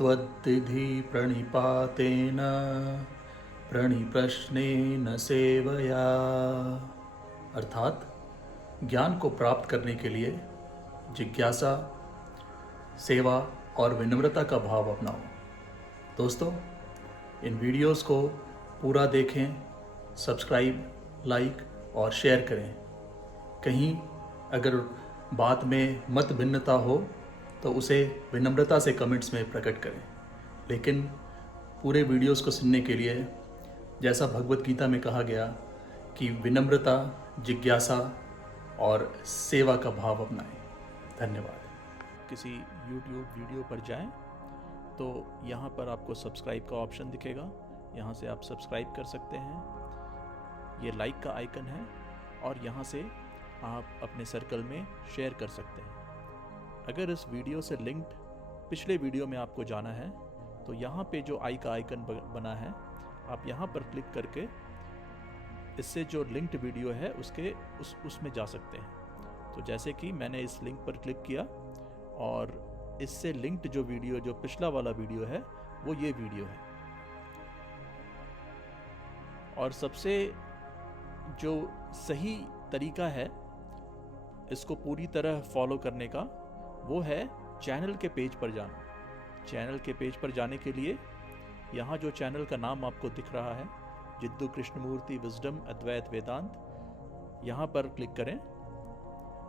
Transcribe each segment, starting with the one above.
त्वद्विधि प्रणिपातेन प्रणिप्रश्नेन सेवया। अर्थात ज्ञान को प्राप्त करने के लिए जिज्ञासा, सेवा और विनम्रता का भाव अपनाओ। दोस्तों, इन वीडियोस को पूरा देखें, सब्सक्राइब, लाइक और शेयर करें। कहीं अगर बात में मत भिन्नता हो तो उसे विनम्रता से कमेंट्स में प्रकट करें। लेकिन पूरे वीडियोस को सुनने के लिए, जैसा भगवत गीता में कहा गया कि विनम्रता, जिज्ञासा और सेवा का भाव अपनाएं। धन्यवाद। किसी YouTube वीडियो पर जाएं तो यहाँ पर आपको सब्सक्राइब का ऑप्शन दिखेगा। यहाँ से आप सब्सक्राइब कर सकते हैं। ये लाइक का आइकन है और यहाँ से आप अपने सर्कल में शेयर कर सकते हैं। अगर इस वीडियो से लिंक्ड पिछले वीडियो में आपको जाना है तो यहाँ पे जो आई का आइकन बना है, आप यहाँ पर क्लिक करके इससे जो लिंक्ड वीडियो है उसमें जा सकते हैं। तो जैसे कि मैंने इस लिंक पर क्लिक किया और इससे लिंक्ड जो वीडियो, जो पिछला वाला वीडियो है, वो ये वीडियो है। और सबसे जो सही तरीका है इसको पूरी तरह फॉलो करने का, वो है चैनल के पेज पर जाना। चैनल के पेज पर जाने के लिए यहाँ जो चैनल का नाम आपको दिख रहा है, जिद्दू कृष्णमूर्ति विजडम अद्वैत वेदांत, यहाँ पर क्लिक करें।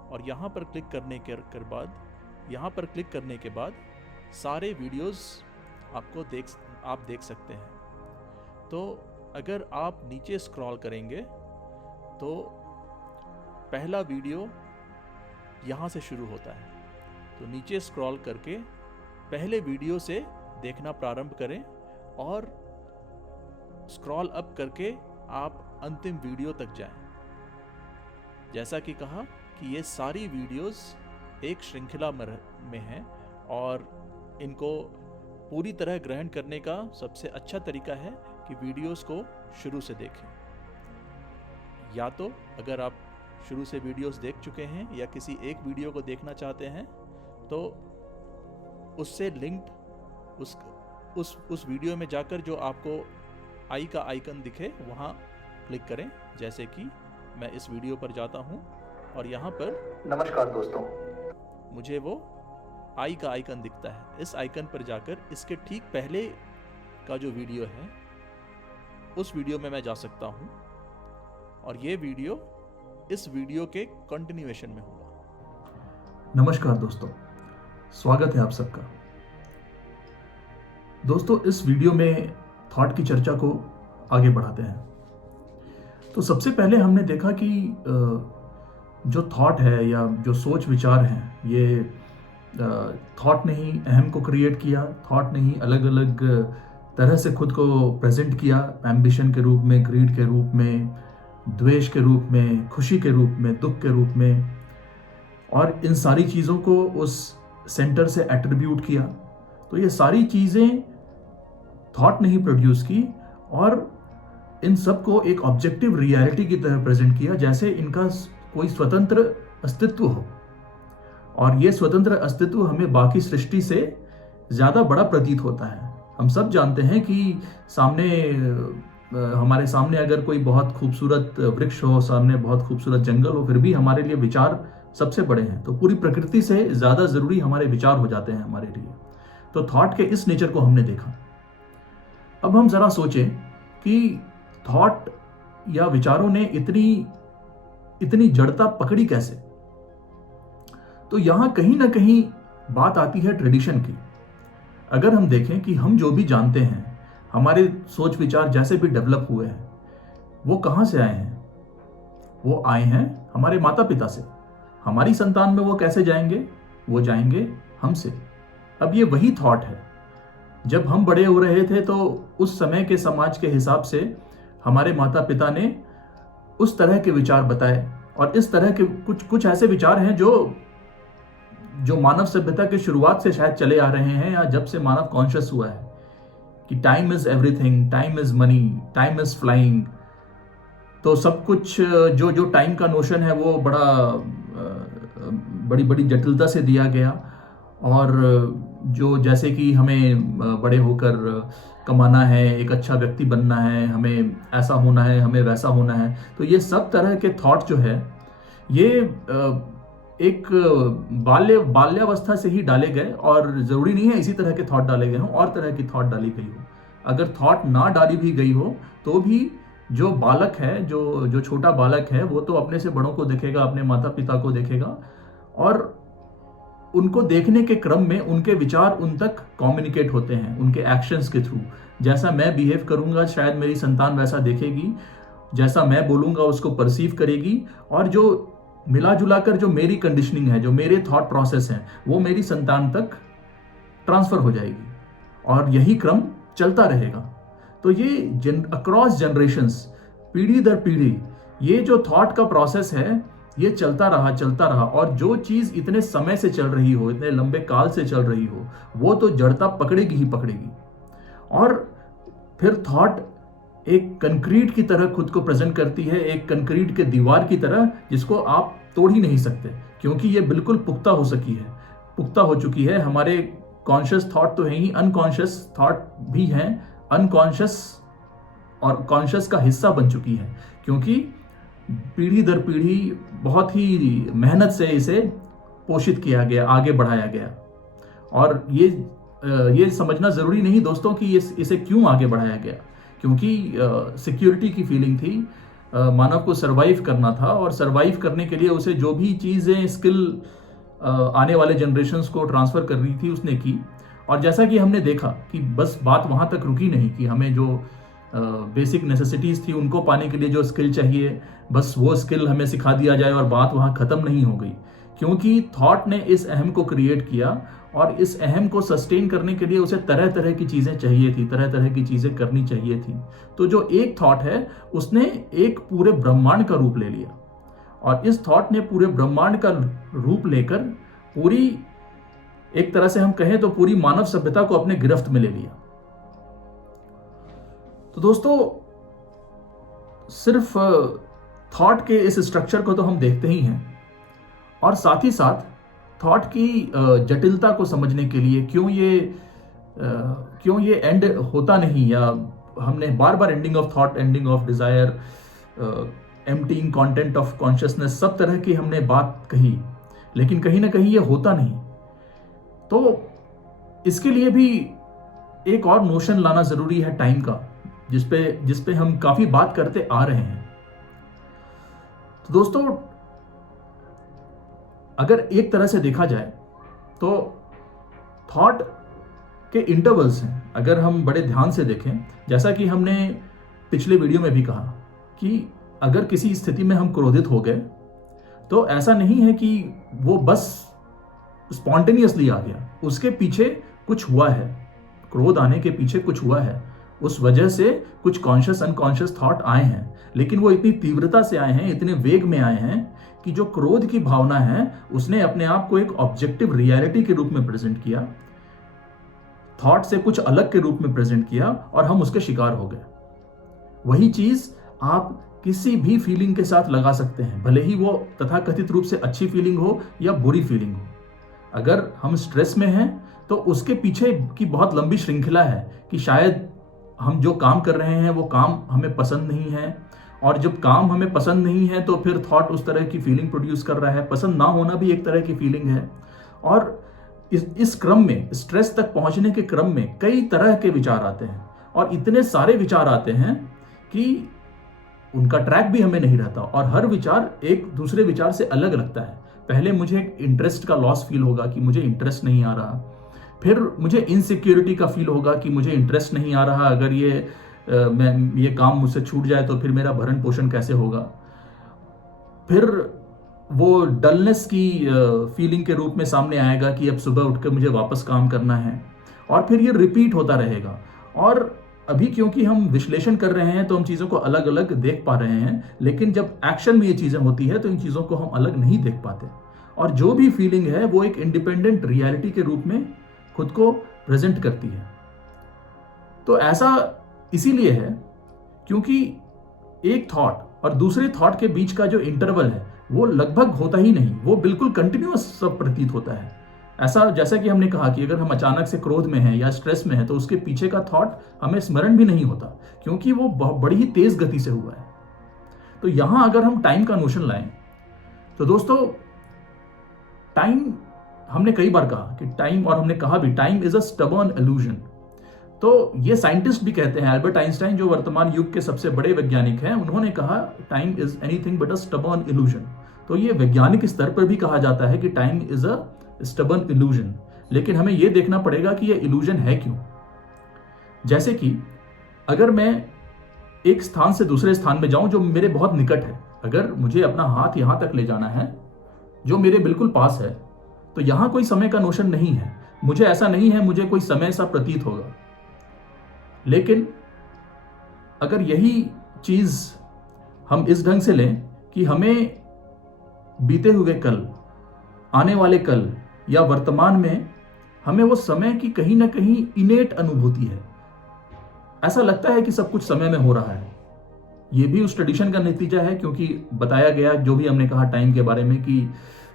और यहाँ पर क्लिक करने के बाद सारे वीडियोस आप देख सकते हैं। तो अगर आप नीचे स्क्रॉल करेंगे तो पहला वीडियो यहाँ से शुरू होता है। तो नीचे स्क्रॉल करके पहले वीडियो से देखना प्रारंभ करें और स्क्रॉल अप करके आप अंतिम वीडियो तक जाएं। जैसा कि कहा कि ये सारी वीडियोस एक श्रृंखला में हैं और इनको पूरी तरह ग्रहण करने का सबसे अच्छा तरीका है कि वीडियोस को शुरू से देखें। या तो अगर आप शुरू से वीडियोस देख चुके हैं या किसी एक वीडियो को देखना चाहते हैं तो उससे लिंक्ड उस वीडियो में जाकर जो आपको आई का आइकन दिखे वहाँ क्लिक करें। जैसे कि मैं इस वीडियो पर जाता हूँ और यहाँ पर नमस्कार दोस्तों, मुझे वो आई का आइकन दिखता है। इस आइकन पर जाकर इसके ठीक पहले का जो वीडियो है उस वीडियो में मैं जा सकता हूँ और ये वीडियो इस वीडियो के कंटिन्यूएशन में होगा। नमस्कार दोस्तों, स्वागत है आप सबका। दोस्तों, इस वीडियो में थॉट की चर्चा को आगे बढ़ाते हैं। तो सबसे पहले हमने देखा कि जो थॉट है या जो सोच विचार हैं, ये थॉट ने ही अहम को क्रिएट किया। थॉट ने ही अलग अलग तरह से खुद को प्रेजेंट किया, एम्बिशन के रूप में, ग्रीड के रूप में, द्वेष के रूप में, खुशी के रूप में, दुख के रूप में, और इन सारी चीज़ों को उस सेंटर से एट्रीब्यूट किया। तो ये सारी चीज़ें थॉट ने ही प्रोड्यूस की और इन सब को एक ऑब्जेक्टिव रियलिटी की तरह प्रेजेंट किया, जैसे इनका कोई स्वतंत्र अस्तित्व हो। और ये स्वतंत्र अस्तित्व हमें बाकी सृष्टि से ज़्यादा बड़ा प्रतीत होता है। हम सब जानते हैं कि हमारे सामने अगर कोई बहुत खूबसूरत वृक्ष हो, सामने बहुत खूबसूरत जंगल हो, फिर भी हमारे लिए विचार सबसे बड़े हैं। तो पूरी प्रकृति से ज़्यादा ज़रूरी हमारे विचार हो जाते हैं हमारे लिए। तो थॉट के इस नेचर को हमने देखा। अब हम ज़रा सोचें कि थॉट या विचारों ने इतनी जड़ता पकड़ी कैसे। तो यहाँ कहीं ना कहीं बात आती है ट्रेडिशन की। अगर हम देखें कि हम जो भी जानते हैं, हमारे सोच विचार जैसे भी डेवलप हुए हैं, वो कहाँ से आए हैं? वो आए हैं हमारे माता पिता से। हमारी संतान में वो कैसे जाएंगे? वो जाएंगे हमसे। अब ये वही थॉट है। जब हम बड़े हो रहे थे तो उस समय के समाज के हिसाब से हमारे माता पिता ने उस तरह के विचार बताए, और इस तरह के कुछ ऐसे विचार हैं जो मानव सभ्यता की शुरुआत से शायद चले आ रहे हैं, या जब से मानव कॉन्शियस हुआ है कि time is everything, time is money, time is flying. तो सब कुछ जो टाइम का नोशन है वो बड़ी बड़ी जटिलता से दिया गया, और जो जैसे कि हमें बड़े होकर कमाना है, एक अच्छा व्यक्ति बनना है, हमें ऐसा होना है, हमें वैसा होना है, तो ये सब तरह के थॉट जो है ये एक बाल्यावस्था से ही डाले गए, और जरूरी नहीं है इसी तरह के थॉट डाले गए हों, और तरह की थॉट डाली गई हो। अगर थॉट ना डाली भी गई हो तो भी जो बालक है, जो छोटा बालक है, वो तो अपने से बड़ों को देखेगा, अपने माता पिता को देखेगा, और उनको देखने के क्रम में उनके विचार उन तक कम्युनिकेट होते हैं उनके एक्शंस के थ्रू। जैसा मैं बिहेव करूंगा शायद मेरी संतान वैसा देखेगी, जैसा मैं बोलूंगा उसको परसीव करेगी, और जो मिला जुला कर जो मेरी कंडीशनिंग है, जो मेरे थॉट प्रोसेस हैं, वो मेरी संतान तक ट्रांसफर हो जाएगी, और यही क्रम चलता रहेगा। तो ये अक्रॉस जनरेशंस, पीढ़ी दर पीढ़ी, ये जो थॉट का प्रोसेस है ये चलता रहा, और जो चीज इतने समय से चल रही हो, इतने लंबे काल से चल रही हो, वो तो जड़ता पकड़ेगी ही पकड़ेगी। और फिर थॉट एक कंक्रीट की तरह खुद को प्रेजेंट करती है, एक कंक्रीट के दीवार की तरह, जिसको आप तोड़ ही नहीं सकते, क्योंकि ये बिल्कुल पुख्ता हो चुकी है। हमारे कॉन्शियस थॉट तो है ही, अनकॉन्शियस थॉट भी हैं, अनकॉन्शियस और कॉन्शियस का हिस्सा बन चुकी है, क्योंकि पीढ़ी दर पीढ़ी बहुत ही मेहनत से इसे पोषित किया गया, आगे बढ़ाया गया। और ये समझना जरूरी नहीं दोस्तों कि इसे क्यों आगे बढ़ाया गया, क्योंकि सिक्योरिटी की फीलिंग थी, मानव को सरवाइव करना था, और सरवाइव करने के लिए उसे जो भी चीजें स्किल आने वाले जनरेशन्स को ट्रांसफर करनी थी उसने की। और जैसा कि हमने देखा कि बस बात वहां तक रुकी नहीं कि हमें जो बेसिक नेसेसिटीज थी उनको पाने के लिए जो स्किल चाहिए, बस वो स्किल हमें सिखा दिया जाए और बात वहां खत्म नहीं हो गई, क्योंकि थॉट ने इस अहम को क्रिएट किया, और इस अहम को सस्टेन करने के लिए उसे तरह तरह की चीजें चाहिए थी, तरह तरह की चीजें करनी चाहिए थी। तो जो एक थॉट है उसने एक पूरे ब्रह्मांड का रूप ले लिया, और इस थॉट ने पूरे ब्रह्मांड का रूप लेकर पूरी, एक तरह से हम कहें तो पूरी मानव सभ्यता को अपने गिरफ्त में ले लिया। तो दोस्तों, सिर्फ थॉट के इस स्ट्रक्चर को तो हम देखते ही हैं, और साथ ही साथ थॉट की जटिलता को समझने के लिए क्यों ये एंड होता नहीं, या हमने बार बार ending of thought, ending of desire, emptying content of consciousness, सब तरह की हमने बात कही, लेकिन कहीं ना कहीं ये होता नहीं। तो इसके लिए भी एक और नोशन लाना जरूरी है टाइम का, जिसपे हम काफी बात करते आ रहे हैं। तो दोस्तों, अगर एक तरह से देखा जाए तो थॉट के इंटरवल्स हैं। अगर हम बड़े ध्यान से देखें, जैसा कि हमने पिछले वीडियो में भी कहा कि अगर किसी स्थिति में हम क्रोधित हो गए तो ऐसा नहीं है कि वो बस स्पॉन्टेनियसली आ गया, उसके पीछे कुछ हुआ है, क्रोध आने के पीछे कुछ हुआ है, उस वजह से कुछ कॉन्शियस अनकॉन्शियस थॉट आए हैं, लेकिन वो इतनी तीव्रता से आए हैं, इतने वेग में आए हैं कि जो क्रोध की भावना है उसने अपने आप को एक ऑब्जेक्टिव रियलिटी के रूप में प्रेजेंट किया, थॉट से कुछ अलग के रूप में प्रेजेंट किया, और हम उसके शिकार हो गए। वही चीज आप किसी भी फीलिंग के साथ लगा सकते हैं, भले ही वो तथाकथित रूप से अच्छी फीलिंग हो या बुरी फीलिंग हो। अगर हम स्ट्रेस में हैं तो उसके पीछे की बहुत लंबी श्रृंखला है कि शायद हम जो काम कर रहे हैं वो काम हमें पसंद नहीं है, और जब काम हमें पसंद नहीं है तो फिर थॉट उस तरह की फीलिंग प्रोड्यूस कर रहा है। पसंद ना होना भी एक तरह की फीलिंग है, और इस क्रम में, स्ट्रेस तक पहुंचने के क्रम में कई तरह के विचार आते हैं, और इतने सारे विचार आते हैं कि उनका ट्रैक भी हमें नहीं रहता, और हर विचार एक दूसरे विचार से अलग लगता है। पहले मुझे एक इंटरेस्ट का लॉस फील होगा कि मुझे इंटरेस्ट नहीं आ रहा, फिर मुझे इनसिक्योरिटी का फील होगा कि मुझे इंटरेस्ट नहीं आ रहा, अगर ये काम मुझसे छूट जाए तो फिर मेरा भरण पोषण कैसे होगा, फिर वो डलनेस की फीलिंग के रूप में सामने आएगा कि अब सुबह उठकर मुझे वापस काम करना है, और फिर ये रिपीट होता रहेगा। और अभी क्योंकि हम विश्लेषण कर रहे हैं तो हम चीज़ों को अलग अलग देख पा रहे हैं, लेकिन जब एक्शन में ये चीज़ें होती है तो इन चीज़ों को हम अलग नहीं देख पाते, और जो भी फीलिंग है वो एक इंडिपेंडेंट रियलिटी के रूप में खुद को प्रेजेंट करती है। तो ऐसा इसीलिए है क्योंकि एक थॉट और दूसरे थॉट के बीच का जो इंटरवल है वो लगभग होता ही नहीं, वो बिल्कुल कंटिन्यूअस सब प्रतीत होता है। ऐसा जैसा कि हमने कहा कि अगर हम अचानक से क्रोध में हैं या स्ट्रेस में हैं तो उसके पीछे का थॉट हमें स्मरण भी नहीं होता, क्योंकि वो बड़ी ही तेज गति से हुआ है। तो यहां अगर हम टाइम का नोशन लाएं तो दोस्तों, टाइम हमने कई बार कहा कि टाइम, और हमने कहा भी time is a stubborn illusion. तो ये साइंटिस्ट भी कहते हैं, एल्बर्ट आइंस्टाइन जो वर्तमान युग के सबसे बड़े वैज्ञानिक हैं, उन्होंने कहा time is anything but a stubborn illusion. तो ये वैज्ञानिक स्तर पर भी कहा जाता है कि time is a stubborn illusion. लेकिन हमें यह देखना पड़ेगा कि यह इल्यूजन है क्यों। जैसे कि अगर मैं एक स्थान से दूसरे स्थान में जाऊं जो मेरे बहुत निकट है, अगर मुझे अपना हाथ यहां तक ले जाना है जो मेरे बिल्कुल पास है, तो यहां कोई समय का नोशन नहीं है, मुझे ऐसा नहीं है मुझे कोई समय सा प्रतीत होगा। लेकिन अगर यही चीज हम इस ढंग से लें कि हमें बीते हुए कल, आने वाले कल या वर्तमान में हमें वो समय की कहीं ना कहीं इनेट अनुभूति है, ऐसा लगता है कि सब कुछ समय में हो रहा है। ये भी उस ट्रेडिशन का नतीजा है, क्योंकि बताया गया जो भी हमने कहा टाइम के बारे में कि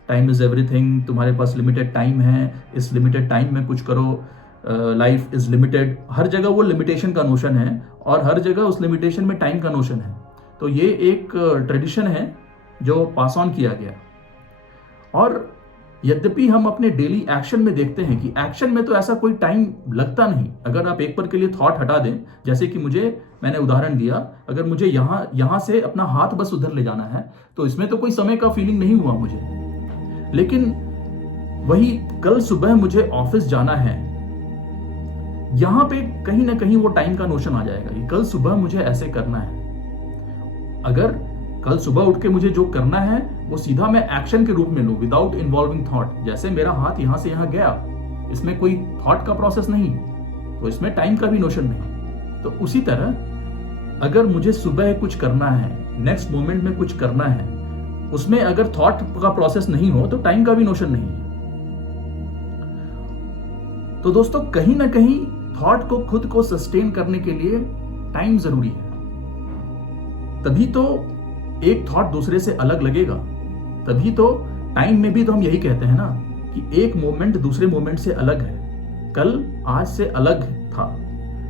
टाइम इज एवरीथिंग, तुम्हारे पास लिमिटेड टाइम है, इस लिमिटेड टाइम में कुछ करो, लाइफ इज लिमिटेड। हर जगह वो लिमिटेशन का नोशन है और हर जगह उस लिमिटेशन में टाइम का नोशन है। तो ये एक ट्रेडिशन है जो पास ऑन किया गया। और यद्यपि हम अपने डेली एक्शन में देखते हैं कि एक्शन में तो ऐसा कोई टाइम लगता नहीं। अगर आप एक पल के लिए थॉट हटा दें, जैसे कि मैंने उदाहरण दिया, अगर मुझे यहां से अपना हाथ बस उधर ले जाना है तो इसमें तो कोई समय का फीलिंग नहीं हुआ मुझे। लेकिन वही कल सुबह मुझे ऑफिस जाना है, यहां पे कहीं ना कहीं वो टाइम का नोशन आ जाएगा कि कल सुबह मुझे ऐसे करना है। अगर कल सुबह उठ के मुझे जो करना है वो सीधा मैं एक्शन के रूप में लूं, विदाउट इन्वॉल्विंग थॉट, जैसे मेरा हाथ यहां से यहां गया, इसमें कोई थॉट का प्रोसेस नहीं, तो इसमें टाइम का भी नोशन नहीं। तो उसी तरह अगर मुझे सुबह कुछ करना है, नेक्स्ट मोमेंट में कुछ करना है, उसमें अगर थॉट का प्रोसेस नहीं हो तो टाइम का भी नोशन नहीं है। तो दोस्तों, कहीं ना कहीं थॉट को खुद को सस्टेन करने के लिए टाइम जरूरी है। तभी तो एक थॉट दूसरे से अलग लगेगा। तभी तो टाइम में भी तो हम यही कहते हैं ना कि एक मोमेंट दूसरे मोमेंट से अलग है, कल आज से अलग था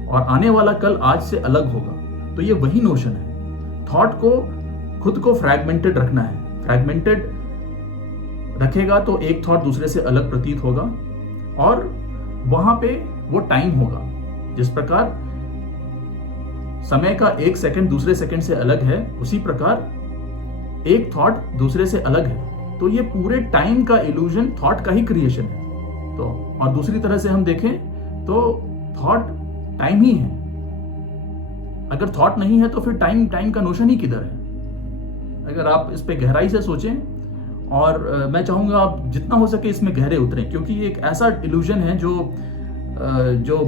और आने वाला कल आज से अलग होगा। तो ये वही नोशन है। थॉट को खुद को फ्रैगमेंटेड रखना है। फ्रैगमेंटेड रखेगा तो एक थॉट दूसरे से अलग प्रतीत होगा और वहां पे वो टाइम होगा। जिस प्रकार समय का एक सेकंड दूसरे सेकंड से अलग है, उसी प्रकार एक थॉट दूसरे से अलग है। तो ये पूरे टाइम का इल्यूजन थॉट का ही क्रिएशन है। तो और दूसरी तरह से हम देखें तो थॉट टाइम ही है। अगर थॉट नहीं है तो फिर टाइम का नोशन ही किधर है? अगर आप इस पे गहराई से सोचें, और मैं चाहूंगा आप जितना हो सके इसमें गहरे उतरें, क्योंकि ये एक ऐसा इल्यूजन है जो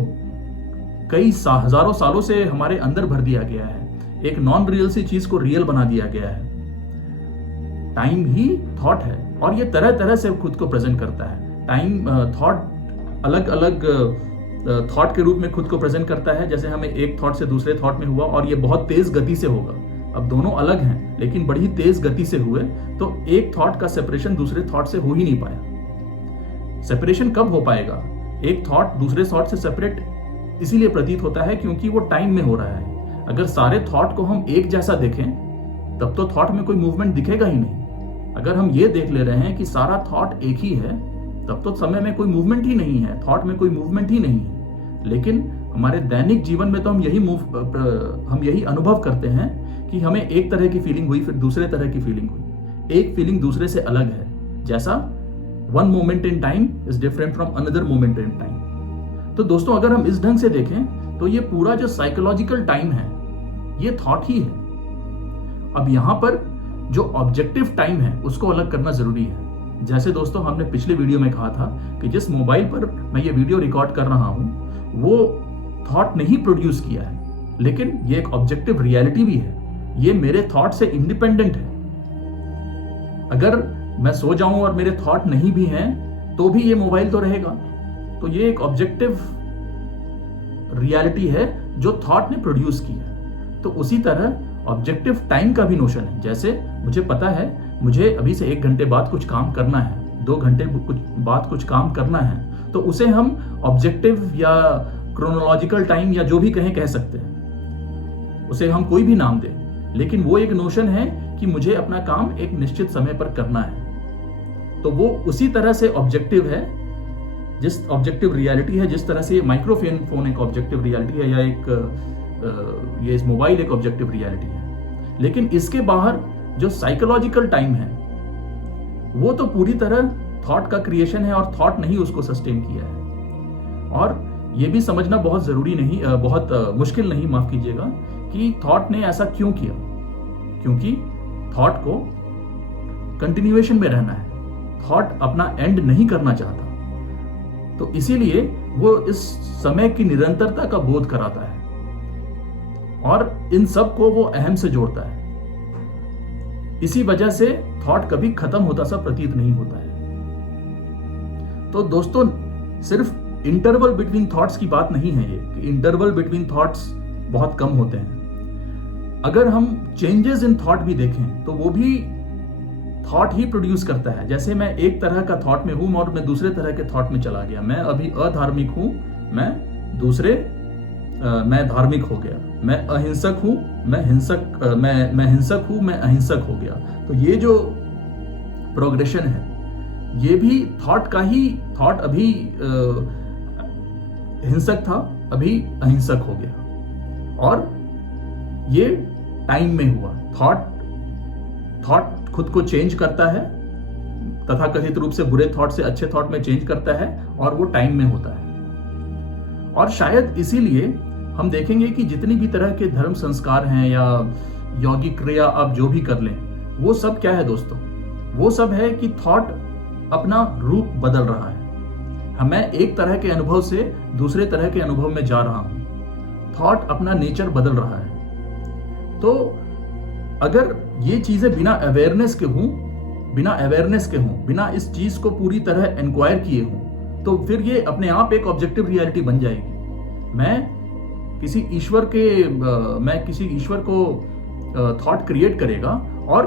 कई हजारों सालों से हमारे अंदर भर दिया गया है। एक नॉन रियल सी चीज को रियल बना दिया गया है। टाइम ही थॉट है और ये तरह तरह से खुद को प्रेजेंट करता है। टाइम थॉट अलग अलग थॉट के रूप में खुद को प्रेजेंट करता है। जैसे हमें एक थॉट से दूसरे थॉट में हुआ और ये बहुत तेज गति से होगा। अब दोनों अलग हैं लेकिन बड़ी तेज गति से हुए, तो एक थॉट का सेपरेशन दूसरे थॉट से हो ही नहीं पाया। सेपरेशन कब हो पाएगा? एक थॉट दूसरे थॉट से सेपरेट इसीलिए प्रतीत होता है क्योंकि वो टाइम में हो रहा है। अगर सारे थॉट को हम एक जैसा देखें तब तो थॉट में कोई मूवमेंट दिखेगा ही नहीं। अगर हम ये देख ले रहे हैं कि सारा थॉट एक ही है, तब तो समय में कोई मूवमेंट ही नहीं है, थॉट में कोई मूवमेंट ही नहीं है। लेकिन हमारे दैनिक जीवन में तो हम यही अनुभव करते हैं कि हमें एक तरह की फीलिंग हुई, फिर दूसरे तरह की फीलिंग हुई। एक फीलिंग दूसरे से अलग है, जैसा one moment in time is different from another moment in time. तो दोस्तों, अगर हम इस ढंग से देखें तो ये पूरा जो साइकोलॉजिकल टाइम है ये थॉट ही है। अब यहां पर जो ऑब्जेक्टिव टाइम है उसको अलग करना जरूरी है। जैसे दोस्तों हमने पिछले वीडियो में कहा था कि जिस मोबाइल पर मैं ये वीडियो रिकॉर्ड कर रहा हूं वो थॉट ने ही प्रोड्यूस किया है, लेकिन ये एक ऑब्जेक्टिव रियलिटी भी है। ये मेरे थॉट से इंडिपेंडेंट है। अगर मैं सो जाऊं और मेरे थॉट नहीं भी हैं तो भी ये मोबाइल तो रहेगा। तो ये एक ऑब्जेक्टिव रियलिटी है जो थॉट ने प्रोड्यूस की है। तो उसी तरह ऑब्जेक्टिव टाइम का भी नोशन है। जैसे मुझे पता है मुझे अभी से 1 घंटे बाद कुछ काम करना है, 2 घंटे कुछ काम करना है, तो उसे हम ऑब्जेक्टिव या क्रोनोलॉजिकल टाइम या जो भी कह सकते हैं, उसे हम कोई भी नाम दें, लेकिन वो एक नोशन है कि मुझे अपना काम एक निश्चित समय पर करना है। तो वो उसी तरह से ऑब्जेक्टिव है, जिस ऑब्जेक्टिव रियलिटी है, जिस तरह से ये माइक्रोफोन एक ऑब्जेक्टिव रियलिटी है, या ये इस मोबाइल एक ऑब्जेक्टिव रियलिटी है। लेकिन इसके बाहर जो साइकोलॉजिकल टाइम है वो तो पूरी तरह थॉट का क्रिएशन है, और थॉट नहीं उसको सस्टेन किया है। और ये भी समझना बहुत जरूरी नहीं, बहुत मुश्किल नहीं, माफ कीजिएगा, कि थॉट ने ऐसा क्यों किया। क्योंकि थॉट को कंटिन्यूएशन में रहना है, थॉट अपना एंड नहीं करना चाहता, तो इसीलिए वो इस समय की निरंतरता का बोध कराता है और इन सब को वो अहम से जोड़ता है। इसी वजह से थॉट कभी खत्म होता सा प्रतीत नहीं होता है। तो दोस्तों, सिर्फ इंटरवल बिटवीन थॉट्स की बात नहीं है ये, कि इंटरवल बिटवीन थॉट्स बहुत कम होते हैं। अगर हम चेंजेस इन थॉट भी देखें तो वो भी थॉट ही प्रोड्यूस करता है। जैसे मैं एक तरह का थॉट में हूं और मैं दूसरे तरह के थॉट में चला गया, मैं अभी अधार्मिक हूं, मैं धार्मिक हो गया, मैं अहिंसक हूं, मैं हिंसक हूं, मैं अहिंसक हो गया। तो ये जो प्रोग्रेशन है ये भी थॉट का ही, थॉट अभी हिंसक था, अभी अहिंसक हो गया, और ये टाइम में हुआ। थॉट खुद को चेंज करता है, तथाकथित रूप से बुरे थॉट से अच्छे थॉट में चेंज करता है, और वो टाइम में होता है। और शायद इसीलिए हम देखेंगे कि जितनी भी तरह के धर्म संस्कार हैं या यौगिक क्रिया आप जो भी कर लें, वो सब क्या है दोस्तों? वो सब है कि थॉट अपना रूप बदल रहा है। मैं एक तरह के अनुभव से दूसरे तरह के अनुभव में जा रहा हूं, थॉट अपना नेचर बदल रहा है। तो अगर ये चीजें बिना अवेयरनेस के हों, बिना इस चीज को पूरी तरह इंक्वायर किए हों, तो फिर ये अपने आप एक ऑब्जेक्टिव रियलिटी बन जाएगी। मैं किसी ईश्वर को थॉट क्रिएट करेगा और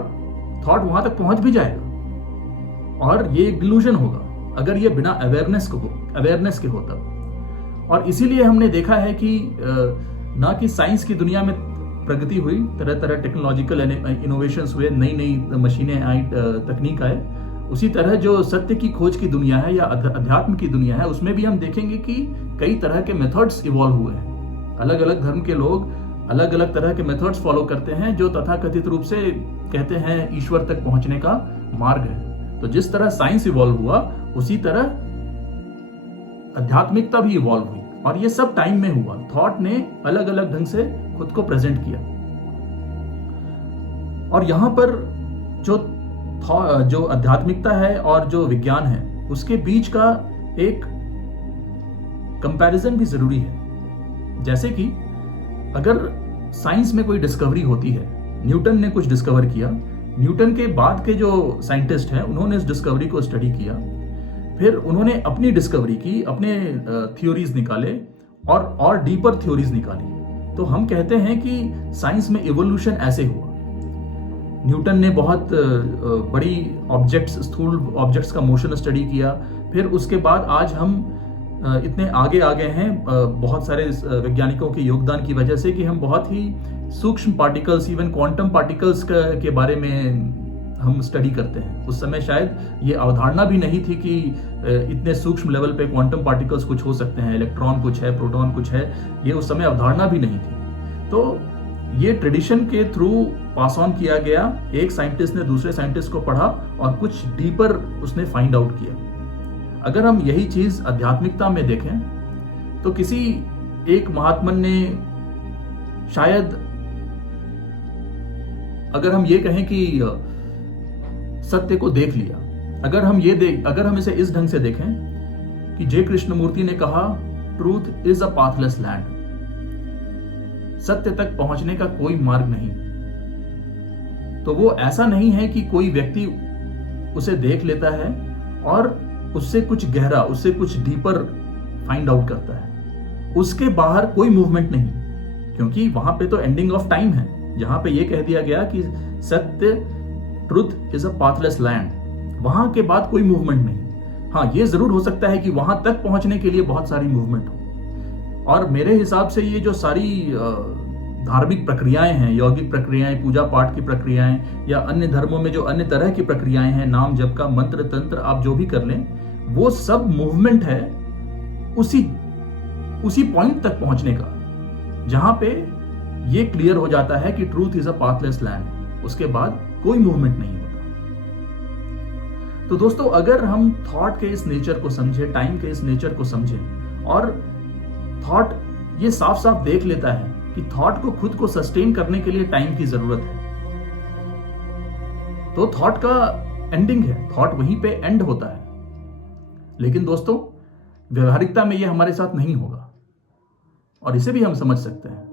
थॉट वहां तक पहुंच भी जाएगा, और ये एक डिल्यूजन होगा अगर ये बिना अवेयरनेस के हो तब। और इसीलिए हमने देखा है कि ना कि साइंस की दुनिया में प्रगति हुई, तरह तरह टेक्नोलॉजिकल इनोवेशंस हुए, नई नई मशीनें आई, तकनीक आए, उसी तरह जो सत्य की खोज की दुनिया है या अध्यात्म की दुनिया है, उसमें भी हम देखेंगे कि कई तरह के मेथड्स इवॉल्व हुए हैं। अलग अलग धर्म के लोग अलग अलग तरह के मेथड्स फॉलो करते हैं, जो तथाकथित रूप से कहते हैं ईश्वर तक पहुंचने का मार्ग है। तो जिस तरह साइंस इवॉल्व हुआ, उसी तरह आध्यात्मिकता भी इवॉल्व हुई, और ये सब टाइम में हुआ। थॉट ने अलग अलग ढंग से खुद को प्रेजेंट किया। और यहां पर जो आध्यात्मिकता है और जो विज्ञान है, उसके बीच का एक कंपैरिजन भी जरूरी है। जैसे कि अगर साइंस में कोई डिस्कवरी होती है, न्यूटन ने कुछ डिस्कवर किया, न्यूटन के बाद के जो साइंटिस्ट हैं उन्होंने इस डिस्कवरी को स्टडी किया, फिर उन्होंने अपनी डिस्कवरी की, अपने थ्योरीज निकाले और डीपर थ्योरीज निकाली। तो हम कहते हैं कि साइंस में इवोल्यूशन ऐसे हुआ। न्यूटन ने बहुत बड़ी स्थूल ऑब्जेक्ट्स का मोशन स्टडी किया, फिर उसके बाद आज हम इतने आगे आ गए हैं बहुत सारे वैज्ञानिकों के योगदान की वजह से कि हम बहुत ही सूक्ष्म पार्टिकल्स, इवन क्वांटम पार्टिकल्स के बारे में हम स्टडी करते हैं। उस समय शायद ये अवधारणा भी नहीं थी कि इतने सूक्ष्म लेवल पे क्वांटम पार्टिकल्स कुछ हो सकते हैं, इलेक्ट्रॉन कुछ है, प्रोटॉन कुछ है, ये उस समय अवधारणा भी नहीं थी। तो ये ट्रेडिशन के थ्रू पास ऑन किया गया। एक साइंटिस्ट ने दूसरे साइंटिस्ट को पढ़ा और कुछ डीपर उसने फाइंड आउट किया। अगर हम यही चीज आध्यात्मिकता में देखें तो किसी एक महात्मन ने शायद, अगर हम ये कहें कि सत्य को देख लिया, अगर हम इसे इस ढंग से देखें कि जय कृष्णमूर्ति ने कहा, truth is a pathless land, सत्य तक पहुंचने का कोई मार्ग नहीं। तो वो ऐसा नहीं है कि कोई व्यक्ति उसे देख लेता है और उससे कुछ गहरा, उससे कुछ डीपर फाइंड आउट करता है, उसके बाहर कोई मूवमेंट नहीं, क्योंकि वहां पे तो एंडिंग ऑफ टाइम है, जहां पे ये कह दिया गया कि सत्य, truth is a pathless land, वहां के बाद कोई मूवमेंट नहीं। हाँ, ये जरूर हो सकता है कि वहां तक पहुंचने के लिए बहुत सारी मूवमेंट हो। और मेरे हिसाब से ये जो सारी धार्मिक प्रक्रियाएं हैं, यौगिक प्रक्रियाएं, पूजा पाठ की प्रक्रियाएं, या अन्य धर्मों में जो अन्य तरह की प्रक्रियाएं हैं, नाम जप का, मंत्र तंत्र, आप जो भी कर लें, वो सब मूवमेंट है उसी पॉइंट तक पहुंचने का जहां पे ये क्लियर हो जाता है कि truth is a pathless land. उसके बाद कोई मूवमेंट नहीं होता। तो दोस्तों, अगर हम थॉट के इस नेचर को समझें, टाइम के इस नेचर को समझें, और थॉट ये साफ साफ देख लेता है कि थॉट को खुद को सस्टेन करने के लिए टाइम की जरूरत है, तो थॉट का एंडिंग है, थॉट वहीं पे एंड होता है। लेकिन दोस्तों, व्यवहारिकता में ये हमारे साथ नहीं होगा, और इसे भी हम समझ सकते हैं।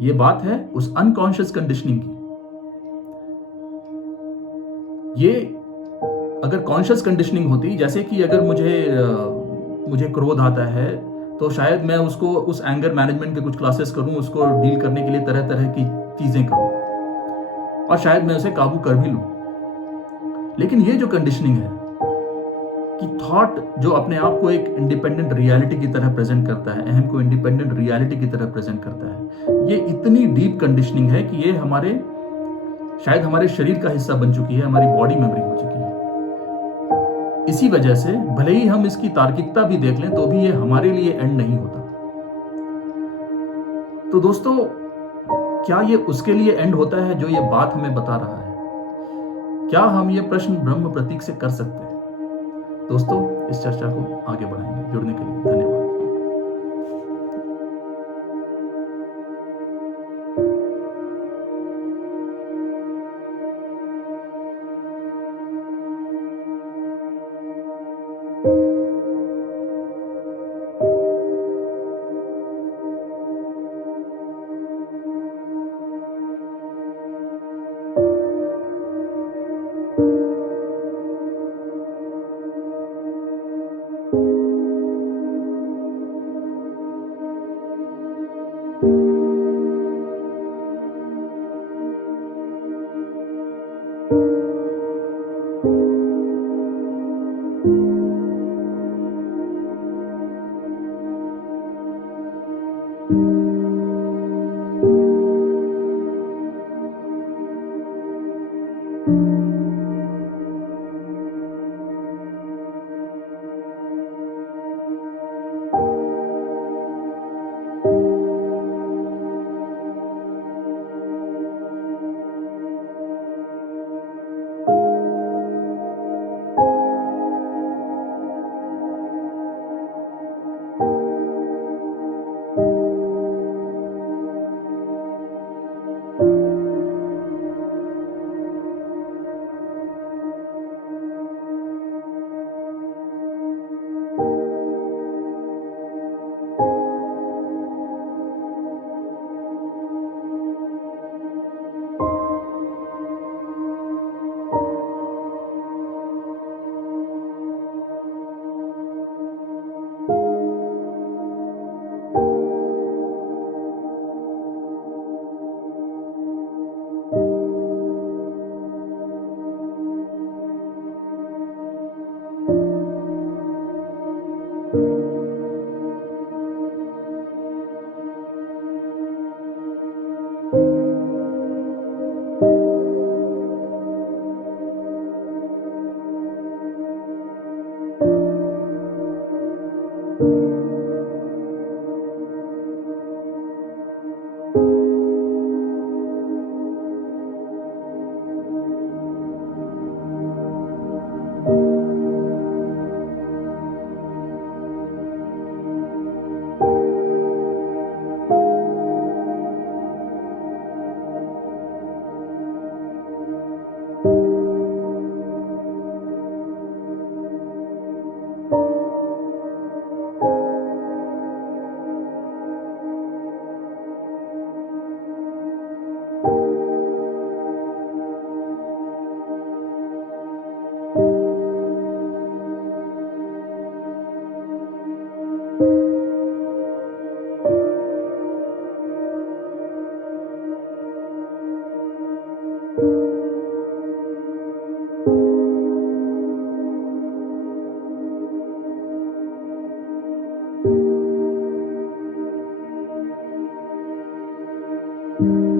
ये बात है उस अनकॉन्शियस कंडीशनिंग की। ये अगर कॉन्शियस कंडीशनिंग होती, जैसे कि अगर मुझे क्रोध आता है, तो शायद मैं उसको, उस एंगर मैनेजमेंट के कुछ क्लासेस करूं, उसको डील करने के लिए तरह तरह की चीजें करूं, और शायद मैं उसे काबू कर भी लूं। लेकिन ये जो कंडीशनिंग है कि थॉट जो अपने आप को एक इंडिपेंडेंट रियलिटी की तरह प्रेजेंट करता है, अहम को इंडिपेंडेंट रियलिटी की तरह प्रेजेंट करता है, ये इतनी डीप कंडीशनिंग है कि ये शायद हमारे शरीर का हिस्सा बन चुकी है, हमारी बॉडी मेमोरी हो चुकी है। इसी वजह से भले ही हम इसकी तार्किकता भी देख लें, तो भी ये हमारे लिए एंड नहीं होता। तो दोस्तों, क्या ये उसके लिए एंड होता है जो ये बात हमें बता रहा है? क्या हम ये प्रश्न ब्रह्म प्रतीक से कर सकते हैं? दोस्तों, इस चर्चा को आगे बढ़ाएंगे। जुड़ने के लिए धन्यवाद। you